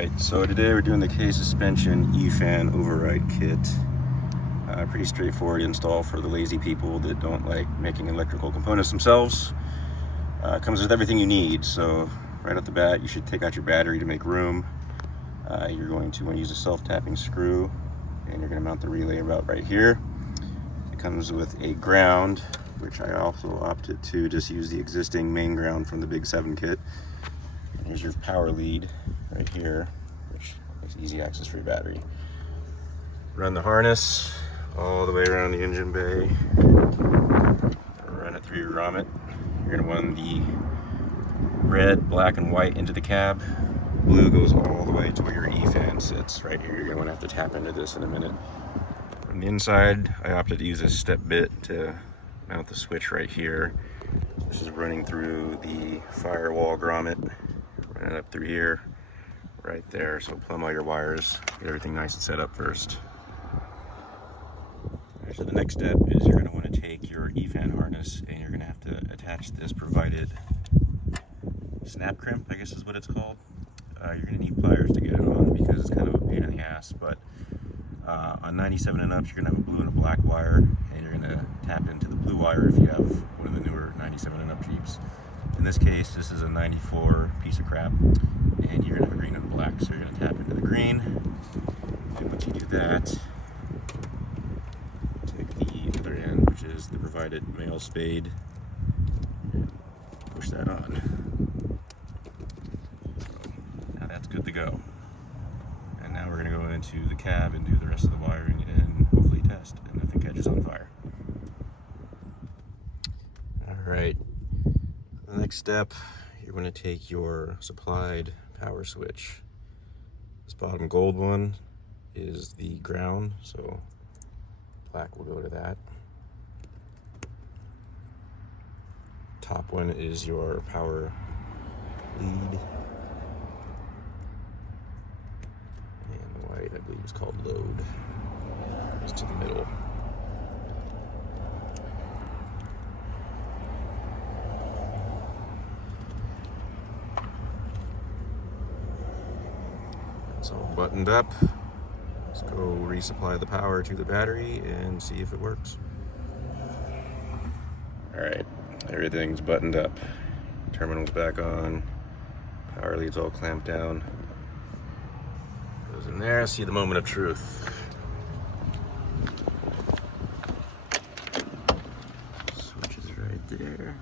Alright, so today we're doing the K suspension E-fan override kit. Pretty straightforward install for the lazy people that don't like making electrical components themselves. Comes with everything you need, so right off the bat you should take out your battery to make room. You're going to want to use a self-tapping screw, and you're going to mount the relay about right here. It comes with a ground, which I also opted to just use the existing main ground from the Big 7 kit. And here's your power lead right here, which is easy access for your battery. Run the harness all the way around the engine bay. Run it through your grommet. You're going to run the red, black, and white into the cab. Blue goes all the way to where your E-fan sits right here. You're going to have to tap into this in a minute. From the inside, I opted to use a step bit to mount the switch right here. This is running through the firewall grommet, running up through here, right there. So plumb all your wires, get everything nice and set up first. So the next step is you're going to want to take your E-fan harness and you're going to have to attach this provided snap crimp, I guess is what it's called. You're going to need pliers to get it on because it's kind of a pain in the ass, but on 97 and ups, you're going to have a blue and a black wire, and you're going to tap into the blue wire if you have one of the newer 97 and up Jeeps. In this case, this is a 94 piece of crap, and you're going to have a green and a black, so you're going to tap into the green, and once you do that, take the other end, which is the provided male spade, and push that on. So now that's good to go. And now we're going to go into the cab and do the rest of the wiring and hopefully test and nothing catches on fire. Alright, the next step, you're going to take your supplied power switch. This bottom gold one is the ground, so black will go to that. Top one is your power lead. I believe it's called load. It's to the middle. It's all buttoned up. Let's go resupply the power to the battery and see if it works. Alright, everything's buttoned up. Terminal's back on. Power lead's all clamped down. Goes in there, see the moment of truth. Switch is right there.